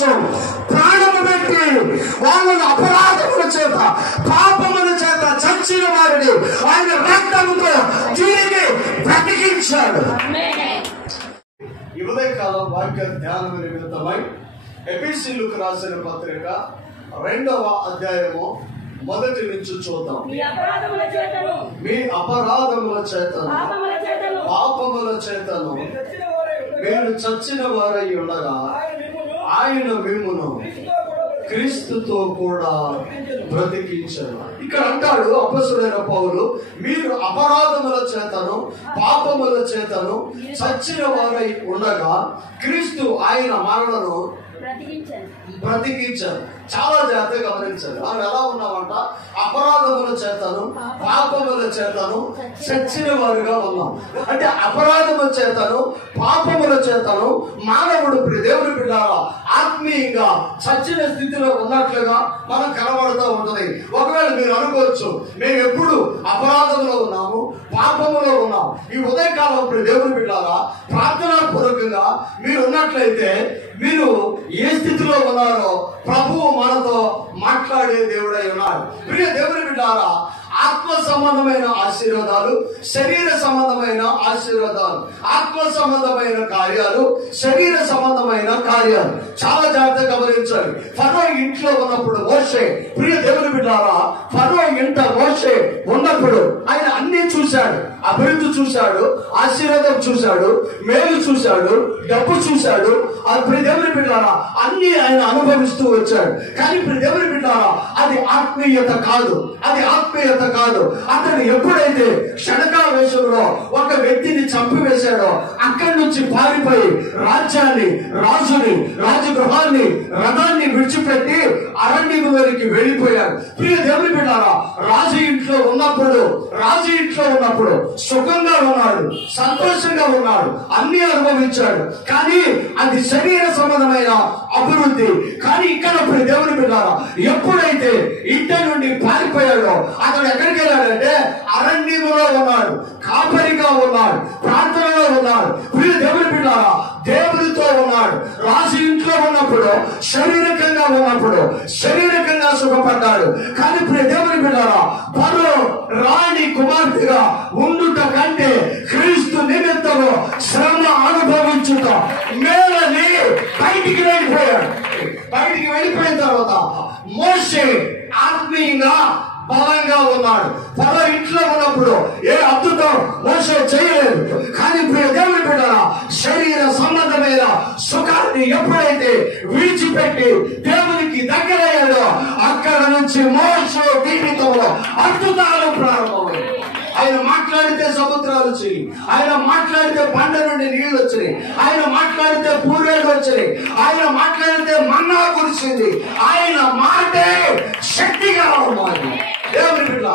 కోసం ప్రాణము పెట్టి వాళ్ళను అపరాధముల చేత పాపముల చేత చచ్చిన వారిని ఆయన రక్తముతో తిరిగి బ్రతికించాడు. ఈ ఉదయకాలం వాక్య ధ్యానం నిమిత్తమై ఎఫెసీయులకు రాసిన పత్రిక 2వ అధ్యాయము 1 నుంచి చూద్దాం. మీ అపరాధముల చేతను పాపముల చేతను మీరు చచ్చిన వారై ఉండగా ఆయన మిమ్మును క్రీస్తుతో కూడా బ్రతికించారు. ఇక్కడ అంటాడు అపొస్తలుడైన పౌలు, మీరు అపరాధముల చేతను పాపముల చేతను చచ్చిన వారై ఉండగా క్రీస్తు ఆయన మరణను బ్రతికించారు. చాలా జాగ్రత్తగా గమనించారు. మనం ఎలా ఉన్నామంట? అపరాధముల చేతను పాపముల చేతను చచ్చిన వారుగా ఉన్నాం. అంటే అపరాధముల చేతను పాపముల చేతను మానవుడు దేవుని బిడ్డలారా ఆత్మీయంగా చచ్చిన స్థితిలో ఉన్నట్లుగా మనం కనబడుతూ ఉంటది. ఒకవేళ మీరు అనుకోవచ్చు, మేము ఎప్పుడు అపరాధంలో ఉన్నాము, పాపములో ఉన్నాం. ఈ ఉదయకాలం దేవుని బిడ్డలారా ప్రార్థనా పూర్వకంగా మీరు ఉన్నట్లయితే మీరు ఏ స్థితిలో ఉన్నారో ప్రభువు మనతో మాట్లాడే దేవుడై ఉన్నాడు. ప్రియ దేవుని బిడ్డలారా, ఆత్మ సంబంధమైన ఆశీర్వాదాలు, శరీర సంబంధమైన ఆశీర్వాదాలు, ఆత్మ సంబంధమైన కార్యాలు, శరీర సంబంధమైన కార్యాలు చాలా జాగ్రత్తగా గమనించాలి. ఫరో ఇంట్లో ఉన్నప్పుడు మోషే, ప్రియ దేవుని బిడ్డలారా, ఫరో ఇంట మోషే ఉన్నప్పుడు ఆయన అన్ని చూశాడు. అభివృద్ధి చూశాడు, ఆశీర్వాదం చూశాడు, మేలు చూశాడు, డబ్బు చూశాడు. ప్రియ దేవుని బిడ్డలారా అన్ని ఆయన అనుభవిస్తూ వచ్చాడు. కానీ ప్రియ దేవుని బిడ్డలారా అది ఆత్మీయత కాదు, అది ఆత్మీయత కాదు. అతను ఎప్పుడైతే క్షణకావేశంలో ఒక వ్యక్తిని చంపివేశాడో అక్కడి నుంచి పారిపోయి రాజ్యాన్ని, రాజుని, రాజగృహాన్ని, రథాన్ని విడిచిపెట్టి అరణ్యంలోకి వెళ్ళిపోయాడు. ప్రియ దేవుని బిడ్డలారా రాజు ఇంట్లో ఉన్నప్పుడు సుఖంగా ఉన్నాడు, సంతోషంగా ఉన్నాడు, అన్ని అనుభవించాడు. కానీ అది శరీర సంబంధమైన అభివృద్ధి. కానీ ఇక్కడ ప్రియ దేవుని బిడ్డలారా ఎప్పుడైతే ఇంటి నుండి పారిపోయాడో అతడు ఎక్కడికి వెళ్ళాడంటే అరణ్యములో ఉన్నాడు, కాపరిగా ఉన్నాడు, ప్రార్థనలో ఉన్నాడు. ప్రియ దేవుని బిడ్డలారా దేవునితో ఉన్నాడు. రాజు ఇంట్లో ఉన్నప్పుడు శరీరకంగా సుఖపడ్డాడు. కానీ ప్రియ దేవుని బిడ్డలారా ఫరో రాణి కుమార్తెగా ఉండుట కంటే క్రీస్తు నిమిత్తము శ్రమ అనుభవించుట మేలని బయటికి వెళ్ళిపోయాడు. బయటికి వెళ్ళిపోయిన తర్వాత మోషే ఆత్మీయంగా బలంగా ఉన్నాడు. ఫరో ఇంట్లో ఉన్నప్పుడు ఏ అద్భుతం మోషే చేయలేదు. కానీ ప్రియ దేవుని బిడ్డలారా శరీర సంబంధమైన సుఖాన్ని ఎప్పుడైతే విడిచిపెట్టి దేవునికి దగ్గరయ్యాడో అక్కడ నుంచి మోషే జీవితంలో అద్భుతాలు ప్రారంభమయ్యాయి. ఆయన మాట్లాడితే సముద్రాలు వచ్చినాయి, ఆయన మాట్లాడితే బండ నుండి నీళ్లు వచ్చినాయి, ఆయన మాట్లాడితే పూరేలు వచ్చినాయి, ఆయన మాట్లాడితే మన్నా కురిసింది. ఆయన మాటే శక్తిగా ఉన్నది. దేవుని బిడ్డ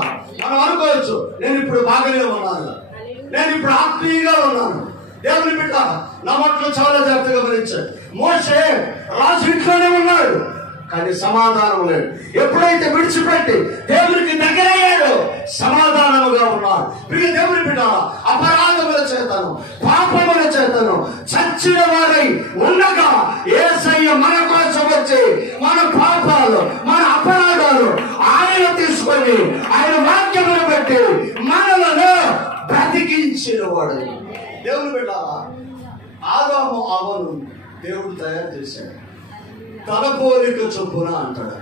మనం అనుకోవచ్చు, నేను ఇప్పుడు బాగానే ఉన్నాను, నేను ఇప్పుడు ఆత్మీయంగా ఉన్నాను. దేవుని బిడ్డ నా మాటలు చాలా జాగ్రత్తగా గమనించాడు. మోషే రాజు ఇంట్లోనే ఉన్నాడు, కానీ సమాధానం లేదు. ఎప్పుడైతే విడిచిపెట్టి దేవునికి దగ్గరయ్యాడో సమాధానముగా ఉన్నాడు. ప్రియ దేవుని బిడ్డ అపరాధముల చేతను పాపముల చేతను చచ్చిన వారై ఉండగా యేసయ్య మన కోసం వచ్చి మన పాపాలు, మన అపరాధాలు ఆయన తీసుకొని ఆయన వాక్యమును బట్టి మనలను బ్రతికించిన వాడు. దేవుని బిడ్డ ఆదాము అవ్వను దేవుడు తయారు చేశాడు, తన పోలిక చొప్పున అంటాడు.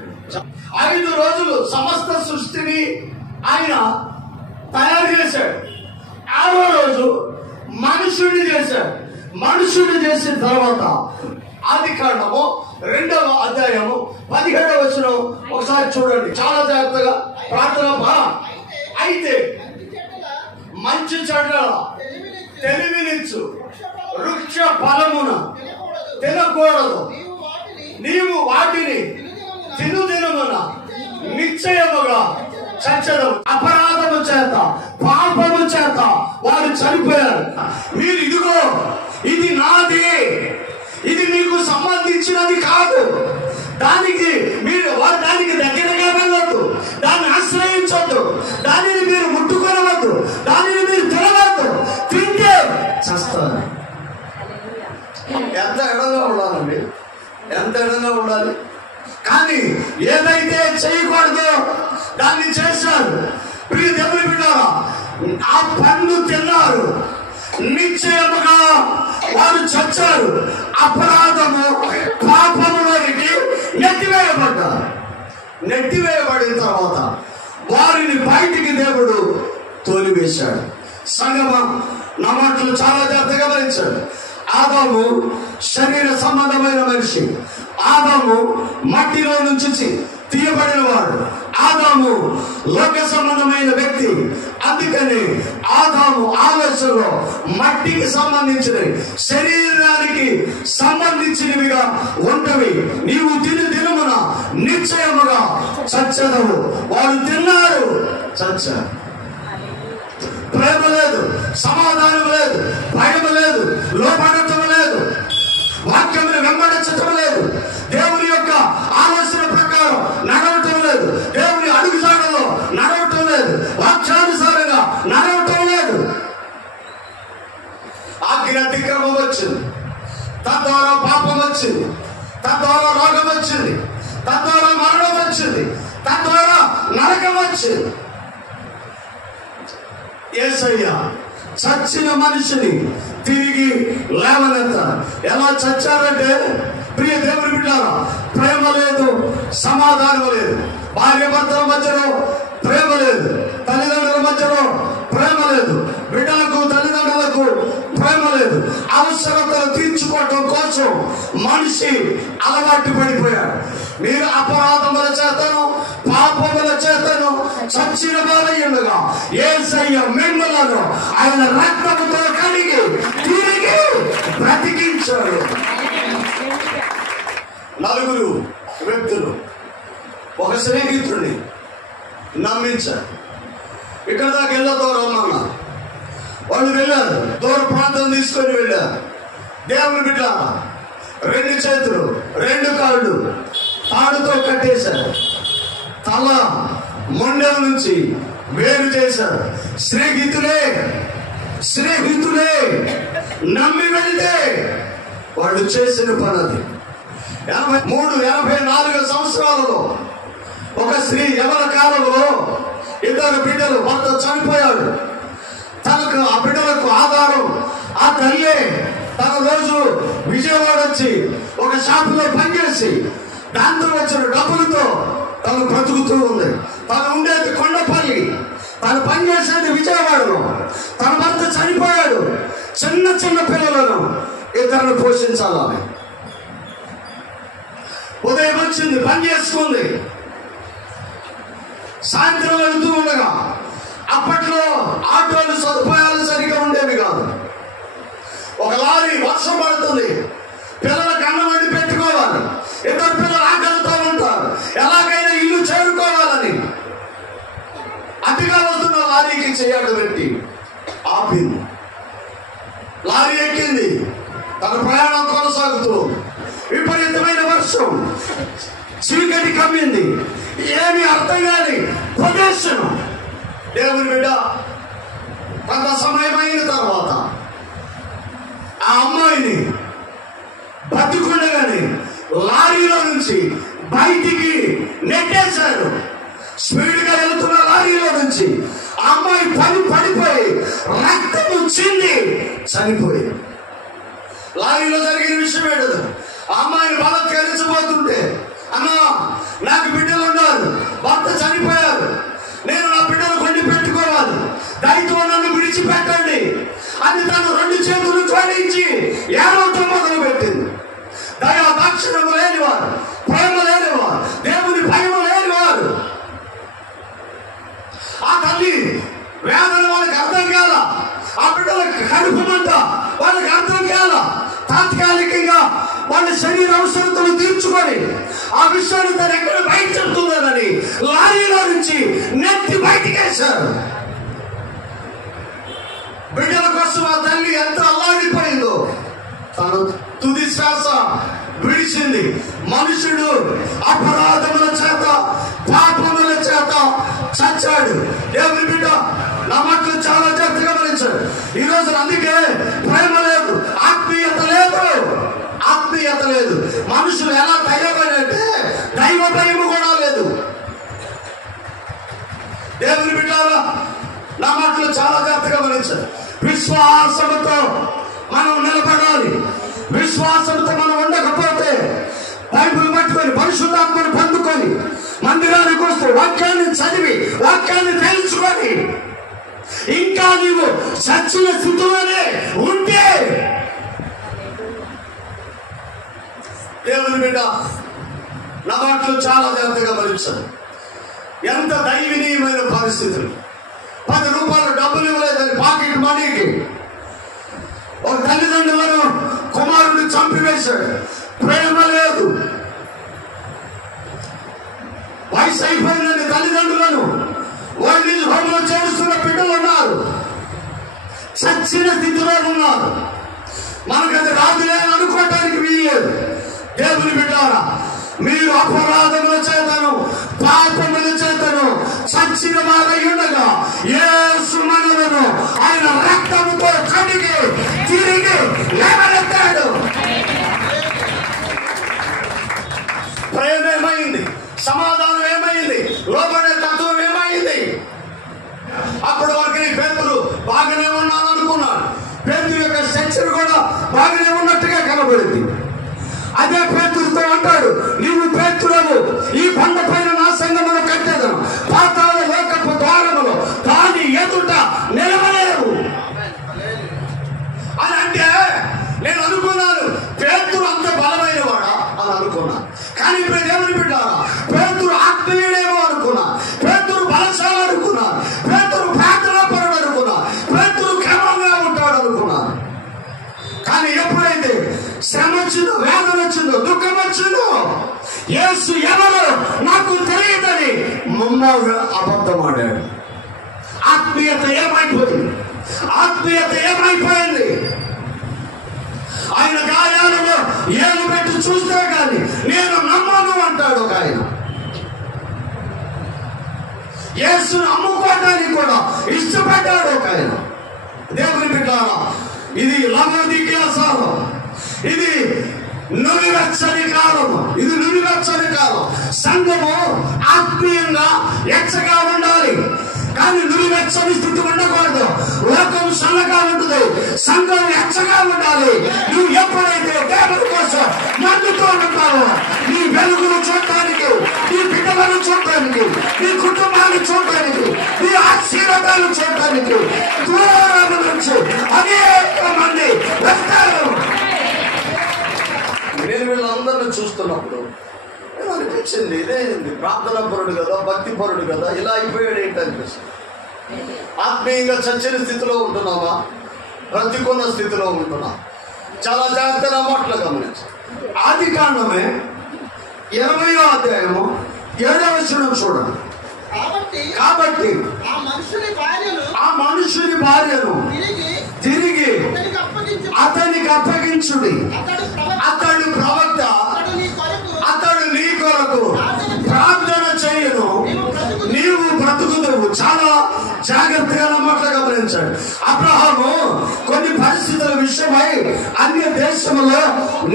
5 రోజులు సమస్త సృష్టిని ఆయన తయారు చేశాడు. 6వ రోజు మనుషుడిని చేశాడు. మనుషుడిని చేసిన తర్వాత ఆదికాండము 2వ అధ్యాయము 17వ వచనం ఒకసారి చూడండి, చాలా జాగ్రత్తగా ప్రార్థన. అయితే మంచి చెడ్డ తెలివినిచ్చు వృక్ష ఫలమున తినకూడదు, నీవు వాటిని తినుదినమున నిశ్చయముగా చచ్చడం. అపరాధము చేత పాపము చేత వారు చనిపోయారు. మీరు ఇదిగో ఇది నాది, ఇది మీకు సంబంధించినది కాదు, దానికి మీరు దానికి దగ్గరగా వెళ్ళొద్దు, దాన్ని ఆశ్రయించొద్దు, దానిని మీరు ముట్టుకోవద్దు, దానిని మీరు తినవద్దు, తింటే చస్తారు. ఎంత ఎడగా ఉండాలండి, ఎంత ఎడగా ఏదైతే చేయకూడదో దాన్ని చేశారు. ప్రియ దేవుని బిడ్డలారా, ఆ పండు తిన్నారు, నిశ్చయముగా వారు చచ్చారు. అపరాధము పాపములోనికి నెట్టివేయబడ్డారు. నెట్టివేయబడిన తర్వాత వారిని బయటికి దేవుడు తోలివేశాడు. సంగమా, నా మాటలు చాలా జాగ్రత్తగా గమనించాడు. ఆదాము శరీర సంబంధమైన మనిషి. ఆదాము మట్టిలో నుంచి తీయబడిన వాడు. ఆదాము లోక సంబంధమైన వ్యక్తి. అందుకని ఆదాము ఆలోచనలో మట్టికి సంబంధించినవి, శరీరానికి సంబంధించినవిగా ఉంటవి. నీవు దినమున నిశ్చయముగా చచ్చదవు. వాడు తిన్నారు, చచ్చారు. ప్రేమ లేదు, సమాధానం లేదు, భయం లేదు, లోపడటం లేదు, వాక్యమును వెంబడించటం లేదు, దేవుని యొక్క ఆలోచన ప్రకారం నడవటం లేదు, దేవుని అడుగుజాడలో నడవటం లేదు, వాక్యానుసారంగా నడవటం లేదు. ఆజ్ఞ అతిక్రమం వచ్చింది, తద్వారా పాపం వచ్చింది, తద్వారా రోగం వచ్చింది, తద్వారా మరణం వచ్చింది, తద్వారా నరకం వచ్చింది. యేసయ్య చచ్చిన మనిషిని తిరిగి లేవనెత్తారు. ఎలా చచ్చారంటే, ప్రియ దేవుని బిడ్డలారా, ప్రేమ లేదు, సమాధానం లేదు, భార్య భర్తల మధ్యలో ప్రేమ లేదు, తల్లిదండ్రుల మధ్యలో ప్రేమ లేదు, బిడ్డలకు తల్లిదండ్రులకు ప్రేమ లేదు. అవసరతలు తీర్చుకోవటం కోసం మనిషి అలవాటు పడిపోయాడు. మీరు అపరాధముల చేతను పాపముల చేతను చచ్చిన వారయ్యుండగా యేసయ్య మిమ్మలను ఆయన రక్తముతో కడిగి తిరిగి బ్రతికించాడు. నలుగురు వ్యక్తులు ఒక స్నేహితుడిని నమ్మించారు. ఇక్కడ దాకా వెళ్ళ దూరం అన్నారు. వాళ్ళు వెళ్ళారు, దూర ప్రాంతం తీసుకొని వెళ్ళారు. దేవుని బిడ్డ, 2 చేతులు 2 కాళ్ళు తాడుతో కట్టేశారు. తల మొండెల నుంచి వేరు చేశారు. స్నేహితులే నమ్మి వెళ్తే వాళ్ళు చేసిన పని అది. 84 సంవత్సరాలలో ఒక స్త్రీ యవన కాలంలో 2 బిడ్డలు, భర్త చనిపోయాడు. తనకు ఆ బిడ్డలకు ఆధారం ఆ తల్లే. తన రోజు విజయవాడ వచ్చి ఒక షాపులో పనిచేసి దాంతో వచ్చిన డబ్బులతో తను బ్రతుకుతూ ఉంది. తను ఉండేది కొండపల్లి, తను పనిచేసేది విజయవాడలో. తన భర్త చనిపోయాడు. చిన్న పిల్లలను 2 పోషించాలని ఉదయం వచ్చింది, పని చేసుకుంది. సాయంత్రం వెళ్తూ ఉండగా, అప్పట్లో ఆటోలు సదుపాయాలు సరిగా ఉండేవి కాదు. ఒక లారీ వర్షం పడుతుంది, పిల్లలకు అన్నం వండి పెట్టుకోవాలి, 2 పిల్లలు ఆకలితో ఉంటారు, ఎలాగైనా ఇల్లు చేరుకోవాలని అతిగా వస్తున్న లారీకి చేయడం పెట్టి ఆపింది. లారీ ఎక్కింది, తన ప్రయాణం కొనసాగుతూ. విపరీతమైన వర్షం, చీకటి కమ్మింది, ఏమి అర్థం కాని ప్రదేశం. దేవుని బిడ్డ, కొంత సమయం అయిన తర్వాత ఆ అమ్మాయిని బతుకుండగానే లారీలో నుంచి బయటికి నెట్టేశారు. స్పీడ్గా వెళ్తున్న లారీలో నుంచి ఆ అమ్మాయి పడిపోయి రక్తము చింది చనిపోయి. లారీలో జరిగిన విషయం ఏంటది? ఆ అమ్మాయిని బలత్కరించబోతుంటే, అన్నా నాకు బిడ్డలు ఉన్నారు, భర్త చనిపోయారు, నేను నా బిడ్డలు కొండి పెట్టుకోవాలి, దయతో నన్ను విడిచిపెట్టండి అని తను 2 చేతులు జోడించి ఏడవటం మొదలు పెట్టింది. దయా దాక్షిణ్యం లేనివారు, ప్రేమ లేనివారు, దేవుని భయం లేనివారు. ఆ తల్లి వేదన వాళ్ళకి అర్థం కాల, ఆ బిడ్డలకు కడుపుమంట వాళ్ళకి అర్థం కాల. తాత్కాలికంగా వాళ్ళ శరీర అవసరతలు తీర్చుకొని ఆ విషయాన్ని తను ఎక్కడ బయట చెప్తుందని లారీలో నుంచి నెత్తి బయటికేశారు. బిడ్డల కోసం ఆ తల్లి ఎంత అల్లాడిపోయిందో. తన తుది శ్వాస విడిచింది. మనుషుడు అపరాధముల చేత పాపముల చేత చచ్చాడు. దేవుని బిడ్డ, నా మాటలు చాలా జాగ్రత్తగా గమనించాడు. ఈ రోజు అందుకే ప్రేమ లేదు, ఆత్మీయత లేదు. మనుషులు ఎలా తయారంటే దైవ భయము కూడా లేదు. దేవుని బిడ్డలారా, నా మాటలు చాలా జాగ్రత్తగా గమనించాలి. విశ్వాసముతో మనం నిలబడాలి. విశ్వాసంతో మనం ఉండకపోతే బైబిల్ పట్టుకొని పరిశుద్ధాత్మను పొందుకొని మందిరానికి వస్తే వాక్యాన్ని చదివి వాక్యాన్ని తెలుసుకొని ఇంకా నీవు చచ్చిన స్థితిలోనే ఉంటే, దేవుని బిడ్డ నా మాటలు చాలా జాగ్రత్తగా గమనించాలి. ఎంత దైవనీయమైన పరిస్థితులు. 10 రూపాయలు డబ్బులు ఇవ్వలేదని పాకెట్ మనీకి ఒక తల్లిదండ్రులను కుమారుడిని చంపివేశాడు. ప్రేమ లేదు. వయసు అయిపోయిందని తల్లిదండ్రులను వాళ్ళ హోంలో చేస్తున్న బిడ్డలు ఉన్నారు. చచ్చిన స్థితిలో ఉన్నారు. మనకది రాదులే అని అనుకోవటానికి వీల్లేదు. దేవుని బిడ్డారా, మీరు అపరాధముల చేతను పాపముల చేతను చచ్చిన వారై ఉండగా యేసు మనలను ఆయన రక్తముతో కడిగి తిరిగి లేవనెత్తాడు. ప్రేమ ఏమైంది? సమాధానం ఏమైంది? లోబడే తత్వం ఏమైంది? అప్పటి వరకు పేతురు బాగానే ఉన్నాను అనుకున్నాడు. పేతురు యొక్క శిక్షణ కూడా బాగానే ఉన్నట్టుగా కనబడింది. అదే పేతురుతో అంటాడు, నీవు పేతురవు, ఈ బండ పైన నా సంఘమును కట్టేదను, పాతాళ లోకపు ద్వారములో దాని ఎదుట నిలవలేవు అని అంటే నేను అనుకున్నాను పేతురు అంత బలమైన వాడా అని అనుకున్నాను. కానీ ఇప్పుడు దేవుని బిడ్డారా, పేతురు ఆత్మీయుడేమో అనుకున్నా, పేతురు బలశాలి అనుకున్నా, పేతురు ప్రార్థనాపరుడు అనుకున్నా, పేతురు క్రమంగా ఉంటాడు అనుకున్నా. కానీ ఎప్పుడైతే శ్రమ వచ్చిందో, వేదన వచ్చిందో, దుఃఖం వచ్చిందో, యేసు ఎవరో నాకు తెలియదని మమ్మల్ని అబద్ధమాడాడు. ఆత్మీయత ఏమైపోయింది? ఆత్మీయత ఏమైపోయింది? ఆయన గాయాలలో ఏలు పెట్టి చూస్తే కానీ నేను నమ్మను అంటాడు ఒక ఆయన. యేసును అమ్ముకోవడానికి కూడా ఇష్టపడ్డాడు ఒక ఆయన. దేవుని బిడ్డలారా, ఇది లవోదికీయ కాలం, ఇది నులివెచ్చని కాలం, ఇది నులివెచ్చని కాలం. సంఘము ఆత్మీయంగా ఎచ్చగా ఉండాలి, కానీ నులివెచ్చని స్థితి ఉండకూడదు. లోకం సన్నగా ఉంటుంది, సంఘం ఎచ్చగా ఉండాలి. నువ్వు ఎప్పుడైతే దేవుని కోసం మందుతో ఉంటావో, నీ వెలుగును చూడటానికి, నీ బిడ్డలను చూడటానికి, నీ కుటుంబాన్ని చూడటానికి, నీ ఆశీర్వాదాలు చూడటానికి దూరం నుంచి అనేక మంది వస్తారు. నేను వీళ్ళందరినీ చూస్తున్నప్పుడు అనిపించింది, ఇదేంది ప్రార్థనా పరుడు కదా, భక్తి పరుడు కదా, ఇలా అయిపోయాడు ఏంటి అనిపిస్తుంది. ఆత్మీయంగా చచ్చిన స్థితిలో ఉంటున్నావా, బ్రతికున్న స్థితిలో ఉంటున్నా? చాలా జాగ్రత్తగా మాటలు గమనించు. ఆది కాండమే 20వ అధ్యాయము 7వ వచనం చూడండి. కాబట్టి ఆ మనుషుని భార్యను తిరిగి అతనికి అప్పగించుడి, అతడు ప్రవక్త, అతడు నీ కొరకు ప్రార్థన చేయను, నీవు బ్రతుకుతావు. చాలా జాగ్రత్తగా మాటలు గమనించాడు. అబ్రహాము కొన్ని పరిస్థితుల విషయమై అన్య దేశంలో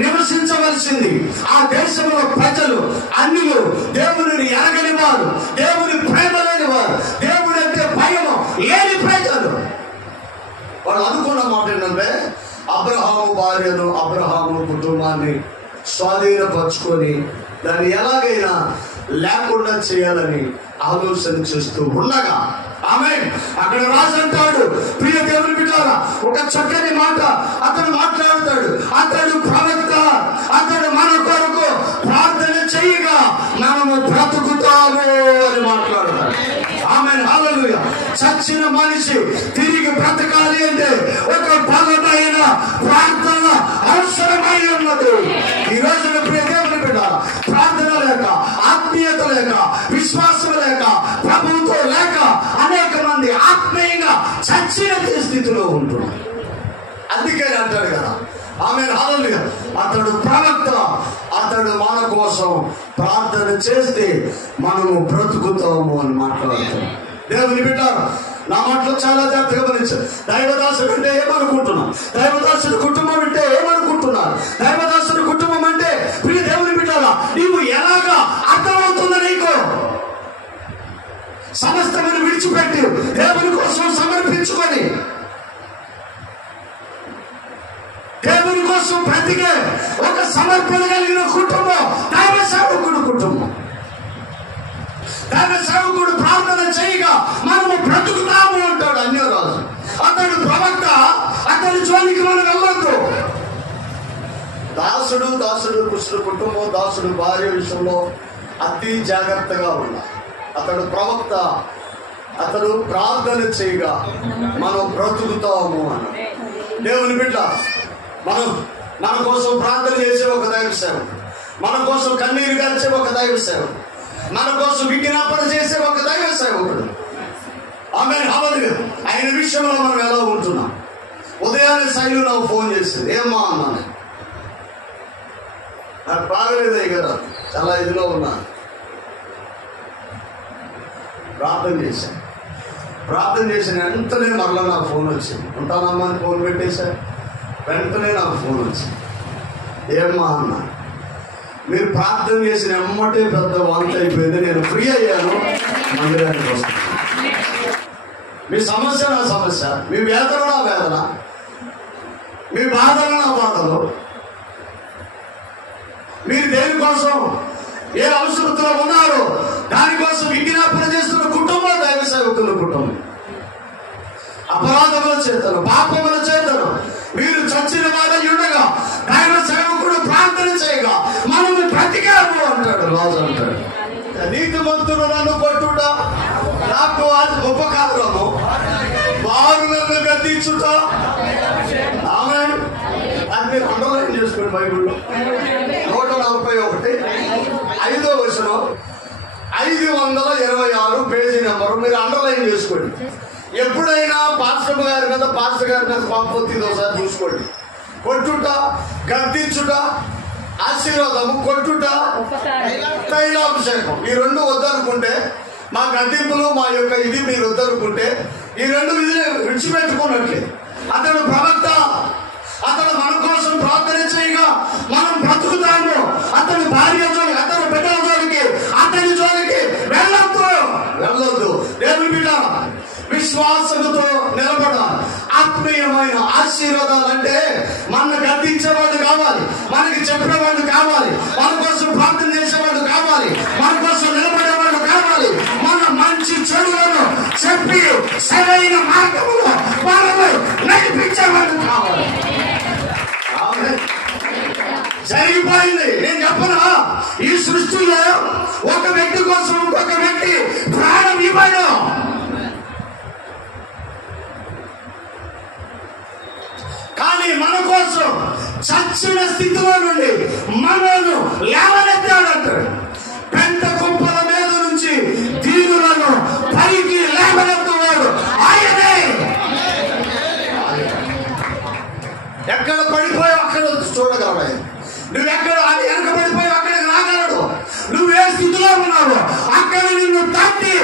నివసించవలసింది. ఆ దేశంలో ప్రజలు అన్యులు, దేవుని ఎరగని వారు, దేవుని ప్రేమ లేని వారు, దేవుడు అంటే భయము లేని ప్రజలు. వాళ్ళు అనుకున్న మాట ఏంటంటే అబ్రహాము భార్యను, అబ్రహాము కుటుంబాన్ని స్వాధీనపరుచుకొని దాన్ని ఎలాగైనా లేకుండా చేయాలని ఆలోచన చేస్తూ ఉండగా ఆమె అక్కడ రాజంటాడు, ప్రియ దేవుని బిడ్డలారా, ఒక చక్కని మాట అతను మాట్లాడతాడు. అతడు ప్రవక్త, అతడు మన కొరకు ప్రార్థన చేయగా మనము బ్రతుకుతాము అని మాట్లాడతాడు. ఆమె హల్లెలూయా. చచ్చిన మనిషి తిరిగి బ్రతకాలి అంటే ఒక బలమైన ప్రార్థన అవసరమై ఉన్నది. ఈ రోజున ప్రియ దేవుని బిడ్డలారా, ప్రార్థన లేక, ఆత్మీయత లేక, విశ్వాసం లేక, ప్రభువుతో లేక అనేక మంది ఆత్మీయంగా చచ్చిన స్థితిలో ఉంటున్నారు. అందుకే అంటాడు కదా, ఆమె హల్లెలూయా, అతడు ప్రవక్త, అతడు మన కోసం ప్రార్థన చేస్తే మనము బ్రతుకుతాము అని మాట్లాడుతాం. దేవుని బిడ్డలారా, నా మాటలు చాలా జాగ్రత్తగా గమనించారు. దైవదాసుడు అంటే ఏమనుకుంటున్నాం? దైవదాసుడు కుటుంబం అంటే ఏమనుకుంటున్నారు? దైవదాసుడు కుటుంబం అంటే ప్రియ దేవుని బిడ్డలారా, నీవు ఎలాగా దేవుని కోసం బ్రతికే ఒక సమర్పణ కలిగిన కుటుంబం దైవ సేవకుడు కుటుంబం. దైవ సేవకుడు ప్రార్థన చేయగా మనము బ్రతుకుతాము అంటాడు అన్యరాజు. అతడు ప్రవక్త, అతడి జోలికి మనం వెళ్ళొద్దు. దాసుడు కృష్ణుడు కుటుంబం, దాసుడు భార్య విషయంలో అతి జాగ్రత్తగా ఉండాలి. అతడు ప్రవక్త, అతడు ప్రార్థన చేయగా మనం బ్రతుకుతాము అన్న. దేవుని బిడ్డ, మన కోసం ప్రార్థన చేసే ఒక దైవ సేవకుడు, మన కోసం కన్నీరు గార్చే ఒక దైవ సేవకుడు, మన కోసం విజ్ఞాపన చేసే ఒక దైవ సేవకుడు. ఆమేన్, హల్లెలూయా. ఆయన విషయంలో మనం ఎలా ఉంటున్నాం? ఉదయాన్నే శైలు నాకు ఫోన్ చేసింది. ఏమ్మా అన్నాను, నాకు బాగలేదు కదా, చాలా ఇదిలో ఉన్నా. ప్రార్థన చేసిన వెంటనే మరలా నాకు ఫోన్ వచ్చింది. ఉంటానమ్మా అని ఫోన్ పెట్టేశా. వెంటనే నాకు ఫోన్ వచ్చింది. ఏమ్మా అన్న, మీరు ప్రార్థన చేసిన ఎమ్మటే పెద్ద వాంతి అయిపోయింది, నేను ఫ్రీ అయ్యాను, మందిరానికి వస్తాను. మీ సమస్య నా సమస్య, మీ వేదన నా వేదన, మీ బాధలు నా బాధలు. మీరు దేనికోసం ఏ అవసరతలో ఉన్నారో దానికోసం విజ్ఞాపన చేస్తున్న కుటుంబం దైవ సేవకుల కుటుంబం. అపరాధముల చేతను, పాపముల చేతను మీరు చచ్చిన వారై ఉండగా దైవ సేవకుడు ప్రార్థన చేయగా మనము బ్రతికాము అంటాడు రాజు. అంటాడు, నీతిమంతుడు నన్ను కొట్టుట నాకు ఉపకారము, వారు నన్ను గద్దించుట. ఆమేన్. అది మీరు అండర్లైన్ చేసుకోండి. బైబిల్లో 141 526 పేజీ నెంబరు మీరు అండర్లైన్ చేసుకోండి. ఎప్పుడైనా పాస్టర్ గారి మీద కోపం ఒకసారి చూసుకోండి. కొట్టుట, గద్దించుట, ఆశీర్వాదము, కొట్టుట, తైలాభిషేకం, ఈ రెండు వద్దనుకుంటే, మా గద్దింపులు మా యొక్క ఇది మీరు వద్దనుకుంటే ఈ రెండు విధులు విడిచిపెట్టుకున్నట్లే. అతడు ప్రవక్త, అతడు మన కోసం ప్రార్థన చేయగా మనం బ్రతుకుతాము. అతని భార్య జోలికి, అతని బిడ్డల జోలికి, అతని జోలికి వెళ్ళొద్దు. దేవుని బిడ్డ, విశ్వాసంతో నిలబడాలి. ఆత్మీయమైన ఆశీర్వాదాలంటే మన గద్దించేవాళ్ళు కావాలి, మనకి చెప్పేవాళ్ళు కావాలి, మన కోసం ప్రార్థన చేసేవాళ్ళు కావాలి, మన కోసం నిలబడేవాళ్ళు కావాలి, మన మంచి చెడులను చెప్పి సరైన మార్గంలో వాళ్ళను నడిపించేవాళ్ళు కావాలి. జరిగిపోయింది. నేను చెప్పనా, ఈ సృష్టిలో ఒక వ్యక్తి కోసం ఇంకొక వ్యక్తి ప్రాణం ఇవ్వడు. కానీ మన కోసం చచ్చిన స్థితిలో నుండి మనను లేవనెత్తాడంటాడు. పెంట కుప్పల మీద నుంచి దీనులను పైకి లేవనెత్తువాడు ఆయనే. ఎక్కడ పడిపోయావు అక్కడ చూడగలడు ఆయన. నువ్వెక్కడ అది వెనక పడిపోయావు అక్కడికి రాగలడు. నువ్వే స్థితిలో ఉన్నావు అక్కడ నిన్ను తట్టి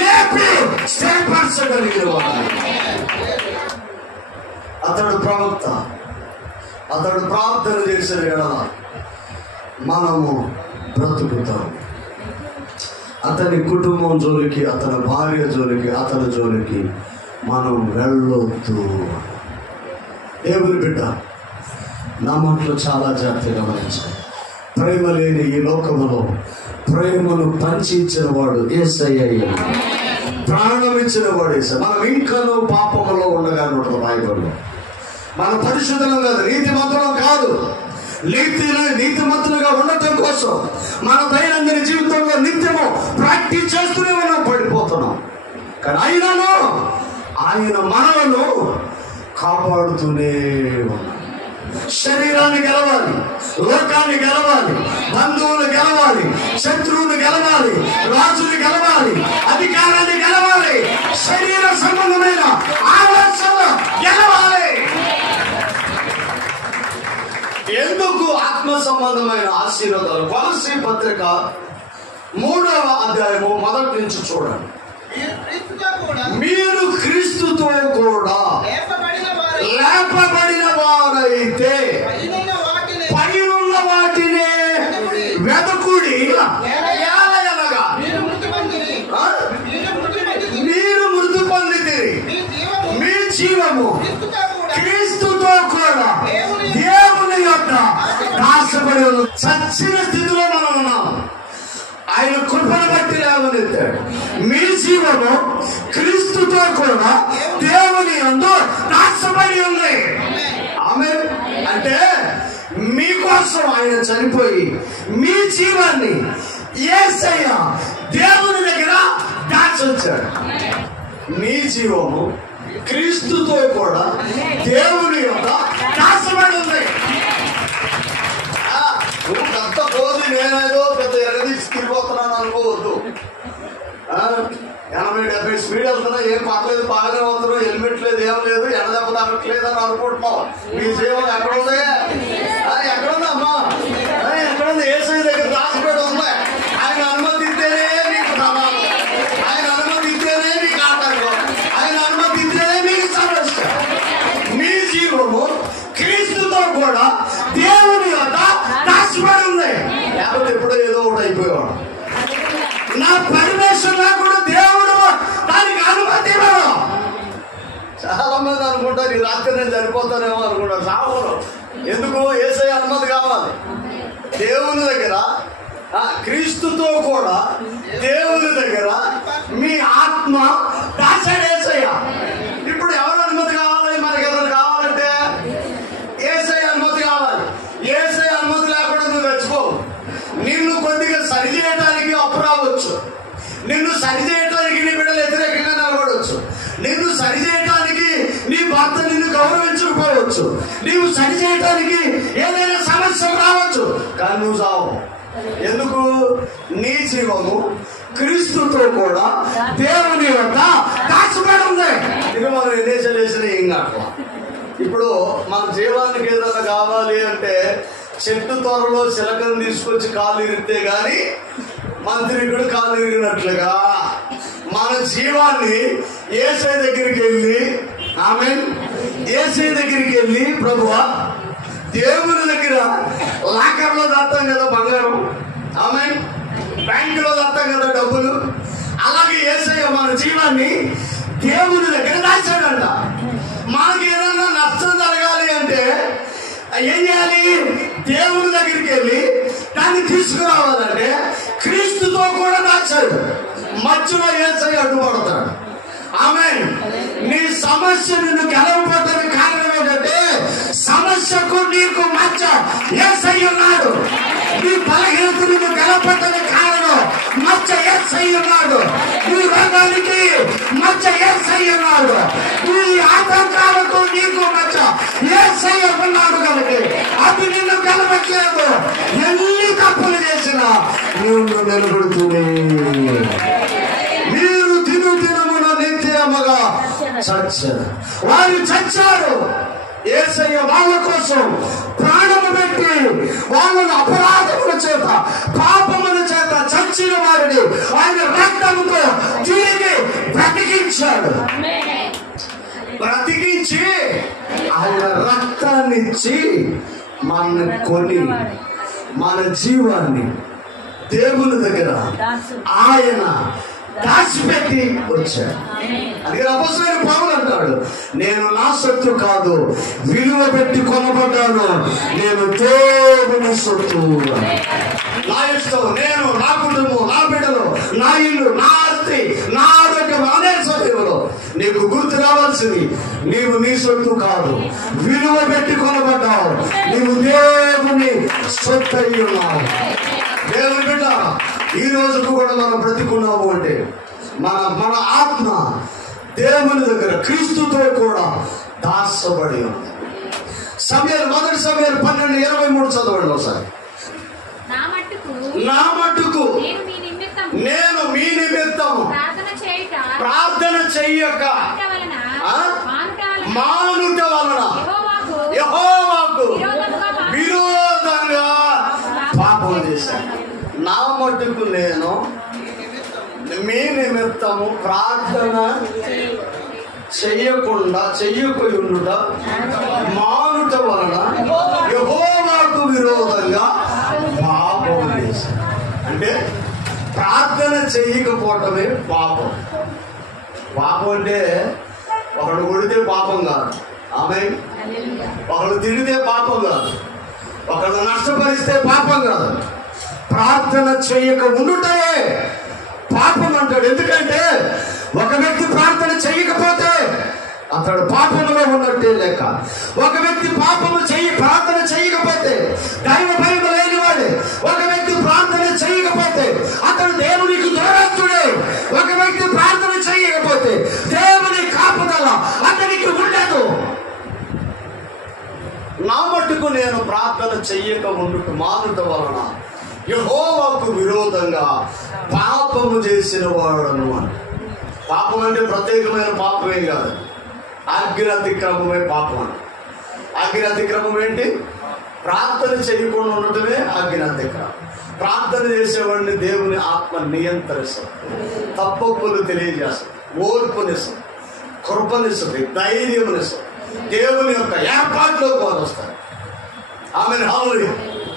లేపి స్థిరపరచగలిగినవాడు. అతడు ప్రవక్త, అతడు ప్రార్థన చేసిన ఎడల మనము బ్రతుకుతాం. అతని కుటుంబం జోలికి, అతని భార్య జోలికి, అతని జోలికి మనం వెళ్ళొద్దు. దేవుని బిడ్డ, నా మాటలు చాలా జాగ్రత్తగా గమనించాలి. ప్రేమ లేని ఈ లోకములో ప్రేమను పంచి ఇచ్చిన వాడు యేసయ్య, ప్రాణం ఇచ్చిన వాడు యేసయ్య. మనం ఇంకనూ పాపములో ఉండగానే ఉంటుంది బైబిల్లో. మన పరిశుద్ధం కాదు, నీతిమంతులం కాదు. నీతిమంతులుగా ఉండటం కోసం మన దైనందిన జీవితంలో నిత్యము ప్రాక్టీస్ చేస్తూనే మనం పడిపోతున్నాం. కానీ అయినను ఆయన మనలను కాపాడుతూనే ఉన్నాడు. శరీరాన్ని గెలవాలి, లోకాన్ని గెలవాలి, బంధువులు గెలవాలి, శత్రువులు గెలవాలి, రాజులు గెలవాలి, అధికారాన్ని గెలవాలి, శరీర సంబంధమైన ఆలోచనలు గెలవాలి. ఎందుకు ఆత్మ సంబంధమైన ఆశీర్వాదాలు? కొలస్సీ పత్రిక 3వ అధ్యాయము 1 నుంచి చూడండి. మీరు క్రీస్తుతో కూడా లేపబడిన వారైతే పైనున్న వాటినే వెదకుడి, మీరు మృతి పొందితిరి, మీ జీవము క్రీస్తుతో కూడా దేవుని దాచబడి ఉన్నాం. చచ్చిన స్థితిలో మనం ఉన్నాం. ఆయన కృపను బట్టి లేవనెత్తాడు. మీ జీవము క్రీస్తుతో కూడా దేవుని యందు దాచబడి ఉంది. ఆమె అంటే మీకోసం ఆయన చనిపోయి మీ జీవాన్ని యేసయ్య దేవుని దగ్గర దాచొచ్చాడు. మీ జీవము క్రీస్తుతో కూడా దేవుని యొక్క దాచబడి ఉంది. నువ్వు పెద్ద పోదు, నేనేదో పెద్ద ఎరగదీసి తిరిగిపోతున్నాను అనుకోవద్దు. 80-70 స్పీడ్ వెళ్తున్నా, ఏం పర్లేదు, బాగానే అవుతున్నావు, హెల్మెట్ లేదు, ఏం లేదు, ఎండదెబ్బ తగ్గట్లేదు అని అనుకుంటున్నావు. మీ జీవం ఎక్కడుంది? ఎక్కడుందమ్మా? ఎక్కడుంది? యేసయ్య దగ్గర దాచిపెట్టి ఉంది. ఆయన అనుమతి ఇస్తేనే నీకు ప్రమాదం, ఆయన అనుమతి ఇస్తేనే నీకు ఆటంకం, ఆయన అనుమతి ఇస్తేనే నీకు సమస్య. మీ జీవము క్రీస్తుతో కూడా దేవుని యొక్క దాచబడి ఉంది. లేకపోతే ఎప్పుడో ఏదో ఒకటి అయిపోయాడు. నా పరమేశ్వరు కూడా దేవుడు దానికి అనుమతి ఇవ్వడు. చాలా మంది అనుకుంటారు ఈ రాత్రి నేను చనిపోతానేమో అనుకుంటారు. సాగులు ఎందుకు? యేసయ్య అనుమతి కావాలి. దేవుని దగ్గర క్రీస్తుతో కూడా దేవుని దగ్గర మీ ఆత్మ దాచాడు యేసయ్య. ఇప్పుడు ఎవరు అనుమతి కావాలి? మనకి ఎవరు కావాలంటే యేసయ్య అనుమతి కావాలి. యేసయ్య అనుమతి లేకుండా నువ్వు తెచ్చుకోవు. నిన్ను కొద్దిగా సరి చేయడానికి అప్పు రావచ్చు, నిన్ను సరి చేయడానికి నీ బిడ్డలు వ్యతిరేకంగా నిలబడవచ్చు, నిన్ను సరి చేయడానికి నీ భర్త నిన్ను గౌరవించకపోవచ్చు, నీవు సరి చేయడానికి ఏదైనా సమస్య రావచ్చు. కానీ నువ్వు చావు. ఎందుకు? నీ జీవము క్రీస్తుతో కూడా దేవుని యొక్క దాచబడి ఉంది. ఇక మనం ఎన్నేసాలు వేసిన ఏం కాదు. ఇప్పుడు మన జీవానికి ఏదైనా కావాలి అంటే చెట్టు త్వరలో చిలకను తీసుకొచ్చి కాలు ఇరిగితే గాని మంత్రికుడు కాలు ఇరిగినట్లుగా మన జీవాన్ని యేసయ్య దగ్గరికి వెళ్ళి, ఆమేన్, యేసయ్య దగ్గరికి వెళ్ళి, ప్రభువా దేవుని దగ్గర లాకర్లో దాస్తాం కదా బంగారం, ఆమేన్, బ్యాంకులో దాస్తాం కదా డబ్బులు, అలాగే యేసయ్య మన జీవాన్ని దేవుని దగ్గర దాచాడంట. మనకి ఏదన్నా నష్టం జరగాలి అంటే ఏం చేయాలి? దేవుని దగ్గరికి వెళ్ళి దాన్ని తీసుకురావాలంటే క్రీస్తుతో కూడా దాచాడు. మధ్యలో యేసయ్య అడ్డుపడతాడు. ఆమేన్. నీ సమస్య నిన్ను గెలవబోతున్న కారణం ఏంటంటే సమస్యకు నీకు మధ్య యేసయ్య ఉన్నాడు. నీ బలహీనత నిన్ను గెలవబోతున్న కారణం మధ్య యేసయ్య ఉన్నాడు. నీ రోగానికి మధ్య యేసయ్య ఉన్నాడు. నీ ఆటంకాలకు నీకు మధ్య యేసయ్య ఉన్నాడు. కాబట్టి అది నిన్ను గెలవట్లేదు. ఎన్ని తప్పులు చేసినా నువ్వు నిలబడుతూనే. మీరు దినమున నిత్యముగా చచ్చారు. వారు చచ్చారు. యేసయ్య వాళ్ళ కోసం ప్రాణము పెట్టి వాళ్ళను అపరాధముల చేత పాపముల చేత చచ్చిన వారిని ఆయన రక్తముతో తిరిగి బ్రతికించాడు. బ్రతికించి ఆయన రక్తాన్నిచ్చి మన కొని మన జీవాన్ని దేవుని దగ్గర ఆయన దాచిపెట్టి వచ్చాడు. అందుకే అపొస్తలుడైన పౌలు అంటాడు, నేను నా సొత్తు కాదు, విలువ పెట్టి కొనబడ్డాను, నేను దేవుని సొత్తు. నా ఇష్టం, నేను, నా కుటుంబం, నా బిడ్డలు, నా ఇల్లు, నా ఆస్తి, నా ఆరోగ్యం, అనే సొత్తులో నీకు గుర్తు రావాల్సింది, నీవు నీ సొత్తు కాదు, విలువ పెట్టి కొనబడ్డావు, నీవు దేవుని సొత్తు అయి ఉన్నావు. దేవుని బిడ్డ, ఈ రోజుకు కూడా మనం బ్రతికున్నాము అంటే మన ఆత్మ దేవుని దగ్గర క్రీస్తుతో కూడా దాచబడి ఉంది. మొదటి సమయాలు 12:23 చదవండి ఒకసారి. నా మట్టుకు నేను మీ నిమిత్తము ప్రార్థన చెయ్యక మానుట వలన యెహోవాకు విరోధంగా పాపం చేశాను. నా మట్టుకు నేను మీ నిమిత్తము ప్రార్థన చెయ్యకుండా మానుట వలన యెహోవాకు విరోధంగా పాపం చేశాను. అంటే ప్రార్థన చెయ్యకపోవటమే పాపం. పాపం అంటే ఒకడు కొడితే పాపం కాదు, ఆమె ఒకడు తిడితే పాపం కాదు, ఒకళ్ళు నష్టపరిస్తే పాపం కాదు, ప్రార్థన చేయక ఉండుటే పాపం అంటాడు. ఎందుకంటే ఒక వ్యక్తి ప్రార్థన చేయకపోతే అతడు పాపంలో ఉన్నట్టే లెక్క. ఒక వ్యక్తి ప్రార్థన చేయకపోతే దైవ భయం లేనివాడే. ఒక వ్యక్తి ప్రార్థన చేయకపోతే అతడు దేవునికి దూరస్తుడే. ఒక వ్యక్తి ప్రార్థన చేయకపోతే దేవుని కాపుదల అతనికి ఉండదు. నా మట్టుకు నేను ప్రార్థన చెయ్యక ఉండుట మానుట వలన యెహోవాకు విరోధంగా పాపము చేసిన వాడను. పాపం అంటే ప్రత్యేకమైన పాపమే కాదు, ఆజ్ఞ అతిక్రమమే పాపం. ఆజ్ఞ అతిక్రమం ఏంటి? ప్రార్థన చేయకుండా ఉండటమే ఆజ్ఞ అతిక్రమం. ప్రార్థన చేసేవాడిని దేవుని ఆత్మ నియంత్రిస్తుంది, తప్పొప్పులు తెలియజేస్తుంది, ఓర్పునిస్తుంది, కృపనిస్తుంది, ధైర్యమునిస్తుంది, దేవుని యొక్క ఏర్పాట్లోకి వారు వస్తారు. ఆమె హల్లెలూయా,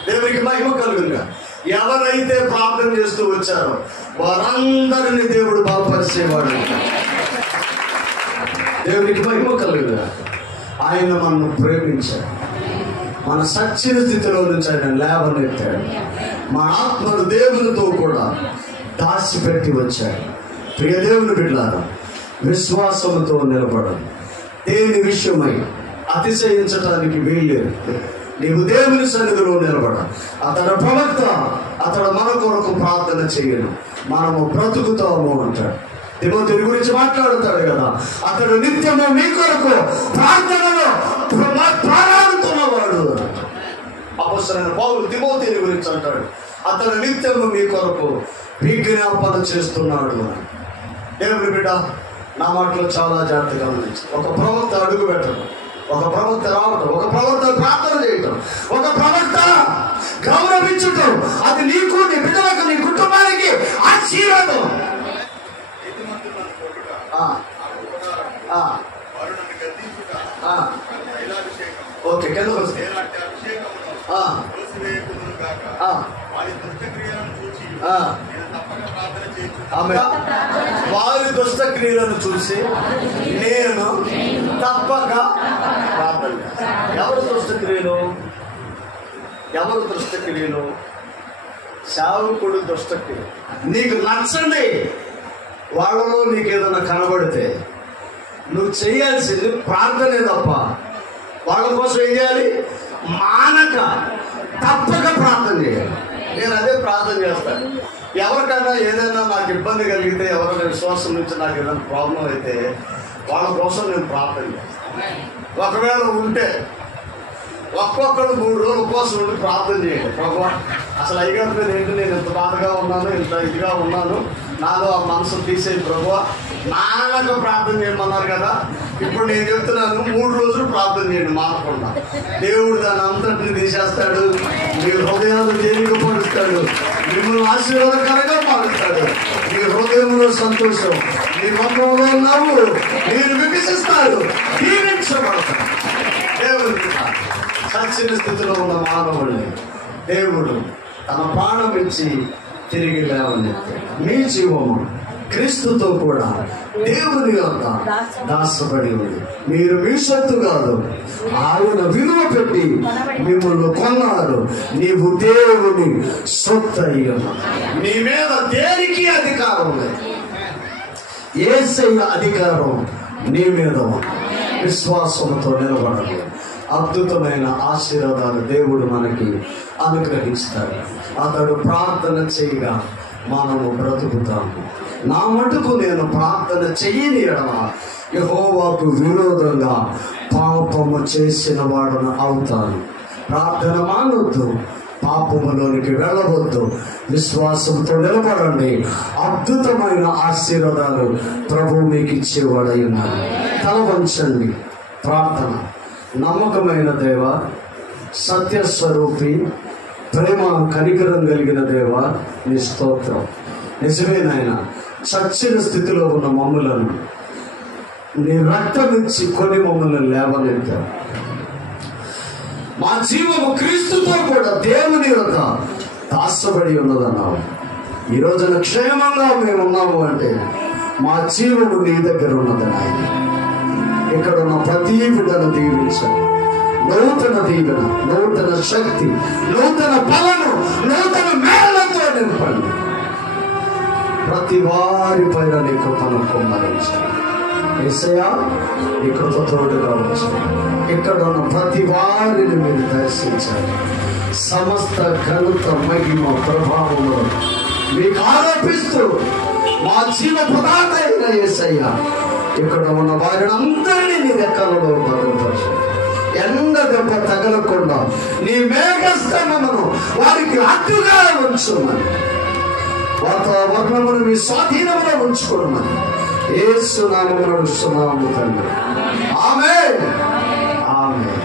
దేవునికి మహిమ కలుగునుగా. ఎవరైతే ప్రార్థన చేస్తూ వచ్చారో వారందరినీ దేవుడు బలపరిచేవాడు. దేవునికి మహిమ కలుగునుగా. ఆయన మనను ప్రేమించాడు, మన సచ్చిన స్థితిలో నుంచి ఆయన లేవనెత్తాడు, మన ఆత్మను దేవునితో కూడా దాచిపెట్టి వచ్చాడు. ప్రియ దేవుని బిడ్డలారా, విశ్వాసంతో నిలబడడం, దేని విషయమై అతిశయించడానికి వీల్లేదు. నీవు దేవుని సన్నిధిలో నిలబడ. అతడు ప్రవక్త, అతడు మన కొరకు ప్రార్థన చేయను, మనము బ్రతుకుతాము అంటాడు. తిమోతిని గురించి మాట్లాడుతాడు కదా, అతడు నిత్యము మీ కొరకు ప్రార్థనలో పోరాడుతున్నవాడు. అపొస్తలుడైన పౌలు తిమోతిని గురించి అంటాడు, అతడు నిత్యము మీ కొరకు విజ్ఞాపన చేస్తున్నాడు. దేవుని బిడ్డ, నా మాటలో చాలా జాగ్రత్తగా గమనించు. ఒక ప్రవక్త అడుగు పెట్టడం, ఒక ప్రవక్త రావటం, ఒక ప్రవక్త ప్రార్థన చేయటం, ఒక ప్రవక్త గౌరవించటం, అది నీకు, నీ బిడ్డలకు, నీ కుటుంబానికి ఆశీర్వాదం. ఓకే, కిందకు వస్తే వారి దుష్టక్రియలను చూసి నేను తప్పక ప్రార్థన. ఎవరు దుష్టక్రియలు? ఎవరు దుష్టక్రియలు? సేవకుడు దుష్టక్రియలు. నీకు నచ్చండి వాళ్ళలో నీకు ఏదైనా కనబడితే నువ్వు చేయాల్సింది ప్రార్థనే తప్ప వాళ్ళ కోసం ఏం చేయాలి? మానక తప్పక ప్రార్థన చేయాలి. నేను అదే ప్రార్థన చేస్తాను. ఎవరికైనా ఏదైనా నాకు ఇబ్బంది కలిగితే, ఎవరైనా విశ్వాసం నుంచి నాకు ఏదైనా ప్రాబ్లం అయితే వాళ్ళ కోసం నేను ప్రార్థన చేస్తాను. ఒకవేళ ఉంటే ఒక్కొక్కడు 3 రోజుల కోసం ఉండి ప్రార్థన చేయండి. ప్రభువా, అసలు అయ్యగారి మీద ఏంటి, నేను ఇంత బాధగా ఉన్నాను, ఇంత ఇదిగా ఉన్నాను, నాలో ఆ మనసు తీసేది ప్రభువా, నాన్నగా ప్రార్థన చేయమన్నారు కదా. ఇప్పుడు నేను చెప్తున్నాను, 3 రోజులు ప్రార్థన చేయండి మానకుండా. దేవుడు దాని అంతటిని తీసేస్తాడు, మీ హృదయాలు తేలికపరుస్తాడు, మిమ్మల్ని ఆశీర్వాదకరంగా మారుస్తాడు. మీ హృదయంలో సంతోషం, మీ ముఖంలో నవ్వు, మీరు వికసిస్తారు, దీవించబడతారు. దేవుడు సచ్చిన స్థితిలో ఉన్న మానవుల్ని దేవుడు తన ప్రాణం ఇచ్చి తిరిగి లేవనెత్తాడు. మీ జీవము క్రీస్తుతో కూడా దేవుని యొక్క దాసపడి ఉంది. మీరు మీ సొత్తు కాదు, ఆయన విలువ పెట్టి మిమ్మల్ని కొన్నారు. నీవు దేవుని సొత్తు అయ్యావు. నీ మీద దేనికి అధికారం లేదు, యేసయ్య అధికారం నీ మీద విశ్వాసంతో నిలబడాలి. అద్భుతమైన ఆశీర్వాదాలు దేవుడు మనకి అనుగ్రహిస్తాడు. అతడు ప్రార్థన చేయగా మనము బ్రతుకుతాము. నా మటుకు నేను ప్రార్థన చెయ్యని ఎడల యెహోవాకు విరోధంగా పాపము చేసిన వాడను అవుతాను. ప్రార్థన మానవద్దు, పాపములోనికి వెళ్ళవద్దు, విశ్వాసంతో నిలబడండి. అద్భుతమైన ఆశీర్వాదాలు ప్రభు మీకు ఇచ్చేవాడై ఉన్నారు. తల వంచండి. ప్రార్థన. నమ్మకమైన దేవ, సత్యస్వరూపి, ప్రేమ కనికరం కలిగిన దేవ, నీ స్తోత్రం. నిజమే నాయన, చచ్చిన స్థితిలో ఉన్న మమ్ములను నీ రక్తం ఇచ్చి కొని మమ్మల్ని లేవనెత్తావు. మా జీవము క్రీస్తుతో కూడా దేవుని యొక్క దాసబడి ఉన్నదన్నావు. ఈ రోజున క్షేమంగా మేము ఉన్నాము అంటే మా జీవము నీ దగ్గర ఉన్నదని ఆయన. ఇక్కడ ఉన్న ప్రతి బిడ్డను దీవించండి. నూతన దీవెన, నూతన శక్తి, నూతన బలము, నూతన మేళ్లతో నింపండి. ప్రతి వారి పైన నీ కృపను కుమ్మరించండి. యేసయ్యా, నీ కృప తోడుగా ఉంచండి. ఇక్కడ ఉన్న ప్రతి వారిని మీరు దర్శించండి. సమస్త ఘనత, మహిమ, ప్రభావము మీకు ఆరోపిస్తూ మా జీవ ప్రదాత అయిన యేసయ్యా, ఇక్కడ ఉన్న వారిని అందరినీ నీ రెక్కలలో భద్రపరచండి. ఎండ దెబ్బ తగలకుండా నీ మేఘస్తంభమును వారికి హక్కుగా ఉంచుమని, వాతావరణమును మీ స్వాధీనంలో ఉంచుకోమని యేసు నామమున అడుగుతున్నాము తండ్రి. ఆమేన్, ఆమేన్.